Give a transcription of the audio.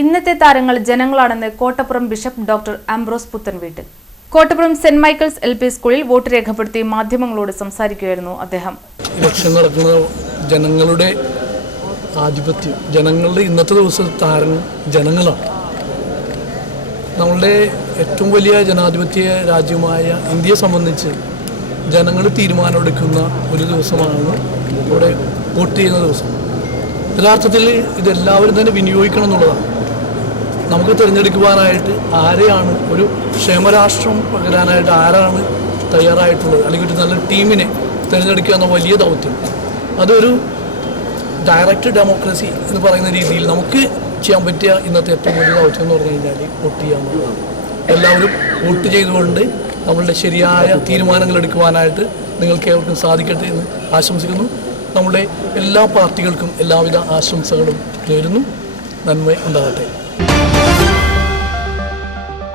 ഇന്നത്തെ താരങ്ങൾ ജനങ്ങളാണെന്ന് Kottappuram bishop doctor Ambrose പുത്തൻവീട്ടിൽ. Kottappuram saint Michael's LP സ്കൂളിൽ വോട്ട് രേഖപ്പെടുത്തി മാധ്യമങ്ങളോട് സംസാരിക്കുകയായിരുന്നു അദ്ദേഹം. ഇലക്ഷൻ നടക്കുന്ന ജനങ്ങളുടെ ആധിപത്യം, ജനങ്ങളുടെ ഇന്നത്തെ ദിവസത്തെ താരം ജനങ്ങളാണ്. നമ്മളുടെ ഏറ്റവും വലിയ ജനാധിപത്യ രാജ്യമായ ഇന്ത്യയെ സംബന്ധിച്ച് ജനങ്ങൾ തീരുമാനമെടുക്കുന്ന ഒരു ദിവസമാണ് ഇവിടെ വോട്ട് ചെയ്യുന്ന ദിവസം. യഥാർത്ഥത്തിൽ ഇതെല്ലാവരും തന്നെ വിനിയോഗിക്കണം എന്നുള്ളതാണ്. നമുക്ക് തിരഞ്ഞെടുക്കുവാനായിട്ട് ആരെയാണ്, ഒരു ക്ഷേമരാഷ്ട്രം പകരാനായിട്ട് ആരാണ് തയ്യാറായിട്ടുള്ളത്, അല്ലെങ്കിൽ ഒരു നല്ല ടീമിനെ തിരഞ്ഞെടുക്കുക എന്ന വലിയ ദൗത്യം, അതൊരു ഡയറക്റ്റ് ഡെമോക്രസി എന്ന് പറയുന്ന രീതിയിൽ നമുക്ക് ചെയ്യാൻ പറ്റിയ ഇന്നത്തെ ഏറ്റവും വലിയ ദൗത്യം എന്ന് പറഞ്ഞു കഴിഞ്ഞാൽ വോട്ട് ചെയ്യാവുന്നതാണ്. എല്ലാവരും വോട്ട് ചെയ്തുകൊണ്ട് നമ്മളുടെ ശരിയായ തീരുമാനങ്ങൾ എടുക്കുവാനായിട്ട് നിങ്ങൾക്ക് ഏവർക്കും സാധിക്കട്ടെ എന്ന് ആശംസിക്കുന്നു. നമ്മുടെ എല്ലാ പാർട്ടികൾക്കും എല്ലാവിധ ആശംസകളും നേരുന്നു. നന്മ ഉണ്ടാകട്ടെ.